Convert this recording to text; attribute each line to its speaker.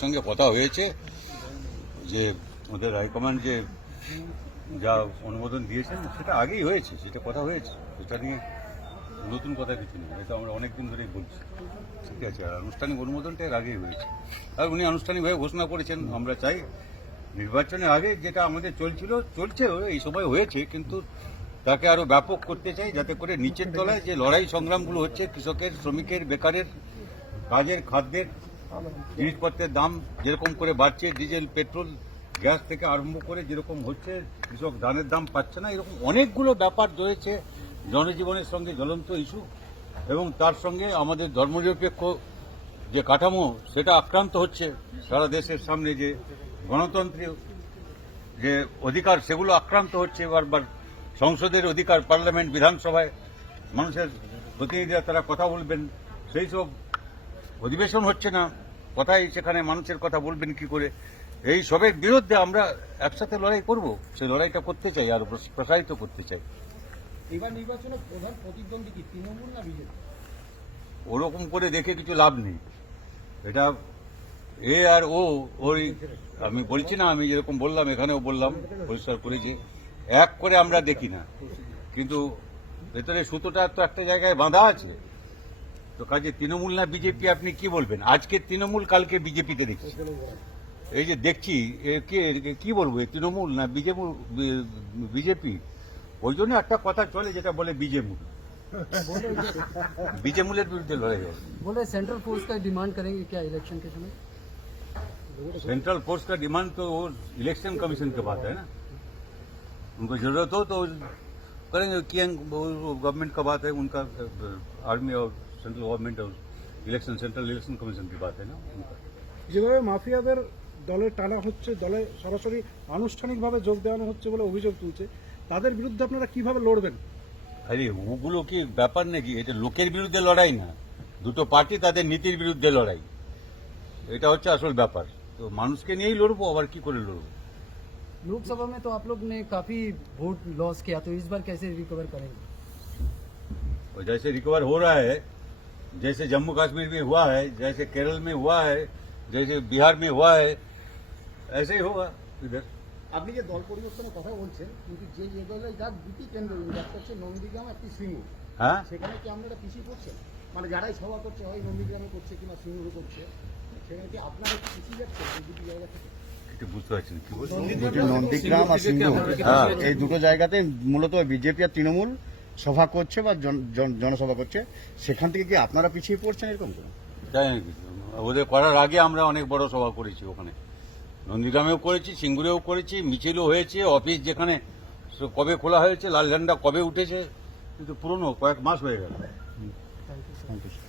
Speaker 1: সঙ্গে কথা হয়েছে যে ওদের হাইকমান্ড যে যা অনুমোদন দিয়েছেন, সেটা আগেই হয়েছে, সেটা কথা হয়েছে, সেটা নিয়ে নতুন কথা কিছু নেই, এটা আমরা অনেকদিন ধরেই বলছি। ঠিক আছে, আর আনুষ্ঠানিক অনুমোদনটা এর আগেই হয়েছে। আর উনি আনুষ্ঠানিকভাবে ঘোষণা করেছেন, আমরা চাই নির্বাচনের আগে যেটা আমাদের চলছিল, চলছে, এই সময় হয়েছে, কিন্তু তাকে আরও ব্যাপক করতে চাই, যাতে করে নিচের তলায় যে লড়াই সংগ্রামগুলো হচ্ছে, কৃষকের, শ্রমিকের, বেকারের কাজের, খাদ্যের জিনিসপত্রের দাম যেরকম করে বাড়ছে, ডিজেল, পেট্রোল, গ্যাস থেকে আরম্ভ করে যেরকম হচ্ছে, কৃষক ধানের দাম পাচ্ছে না, এরকম অনেকগুলো ব্যাপার রয়েছে, জনজীবনের সঙ্গে জ্বলন্ত ইস্যু, এবং তার সঙ্গে আমাদের ধর্মনিরপেক্ষ যে কাঠামো, সেটা আক্রান্ত হচ্ছে, সারা দেশের সামনে যে গণতন্ত্রীয় যে অধিকার, সেগুলো আক্রান্ত হচ্ছে বারবার সংসদের অধিকার, পার্লামেন্ট, বিধানসভায় মানুষের প্রতিনিধিরা তারা কথা বলবেন, সেই সব অধিবেশন হচ্ছে না। কথাই সেখানে মানুষের কথা বলবেন কি করে? এই সবের বিরুদ্ধে আমরা একসাথে লড়াই করব। সেই লড়াইটা করতে চাই আর প্রসারিত করতে চাই।
Speaker 2: এবার নির্বাচনে প্রধান প্রতিদ্বন্দ্বী কি তৃণমূল না বিজেপি?
Speaker 1: ওরকম করে দেখে কিছু লাভ নেই। এটা এ আর ও ওই আমি বলছি না আমি যেরকম বললাম এখানেও বললাম পরিষ্কার করেছি। এক করে আমরা দেখি না। কিন্তু ভেতরে সুতোটা তো একটা জায়গায় বাঁধা আছে। তো কাজে তৃণমূল না বিজেপি আপনি কি বলবেন আজকে তৃণমূল কালকে বিজেপিতে দেখছি এই যে দেখছি এ কে এ কি বলবো এ তৃণমূল না বিজেপি বিজেপি ওই জন্য একটা কথা চলে যেটা বলে বিজেমূল বিজেমূলের বিরুদ্ধে লড়াই হবে
Speaker 3: बोले सेंट्रल फोर्स का डिमांड करेंगे क्या इलेक्शन के समय
Speaker 1: सेंट्रल फोर्स का डिमांड तो वो इलेक्शन कमीशन के बात है ना उनको जरूरत हो तो करेंगे कि गवर्नमेंट का बात है उनका आर्मी और सेंट्रल गवर्नमेंट और इलेक्शन सेंट्रल इलेक्शन कमीशन की बात है ना उनका
Speaker 2: যেভাবে মাফিয়াদের দলে টানা হচ্ছে দলে সরাসরি আনুষ্ঠানিকভাবে যোগ দেওয়ানো হচ্ছে বলে অভিযোগ তুলছে তাদের বিরুদ্ধে আপনারা কিভাবে লড়বেন
Speaker 1: আরে ওগুলো কি ব্যাপার নাকি এটা লোকের বিরুদ্ধে লড়াই না দুটো পার্টি তাদের নীতির বিরুদ্ধে লড়াই এটা হচ্ছে আসল ব্যাপার তো মানুষকে নিয়েই লড়বো আবার কি করে লড়বো
Speaker 3: लोकसभा में तो आप लोग ने काफी वोट लॉस किया तो इस बार कैसे रिकवर करेंगे
Speaker 1: और जैसे रिकवर हो रहा है जैसे जम्मू कश्मीर में हुआ है जैसे केरल में हुआ है जैसे बिहार में हुआ है ऐसे ही होगा इधर
Speaker 2: আপনি যে দল পরিবর্তনের কথা বলছেন কিন্তু যে জায়গায় যার দুটি কেন্দ্র একটা হচ্ছে নন্দীগ্রাম একটি সিঙ্গুর
Speaker 1: হ্যাঁ
Speaker 2: সেখানে কি আপনারা পিছিয়ে পড়ছেন মানে যারাই সভা করছে হয় নন্দীগ্রামে করছে কিংবা সিঙ্গুরে করছে সেখানে কি আপনারা কি পিছিয়ে যাচ্ছেন এই দুটি জায়গা থেকে
Speaker 1: কিছু বুঝতে পারছি না কি বলছেন
Speaker 4: দুটি নন্দীগ্রাম আর সিন্ধু
Speaker 1: হ্যাঁ।
Speaker 4: এই দুটো জায়গাতে মূলত বিজেপি আর তৃণমূল সভা করছে বা জন- জন- জনসভা করছে সেখান থেকে কি আপনারা পিছিয়ে পড়ছেন এরকম করে
Speaker 1: তাই নাকি ওদের করার আগে আমরা অনেক বড় সভা করেছি ওখানে। নন্দীগ্রামেও করেছি সিঙ্গুরেও করেছি মিছিলও হয়েছে অফিস যেখানে সে- কবে খোলা হয়েছে লাল ঝান্ডা কবে উঠেছে কিন্তু পুরনো কয়েক মাস হয়ে গেল।
Speaker 4: Thank you.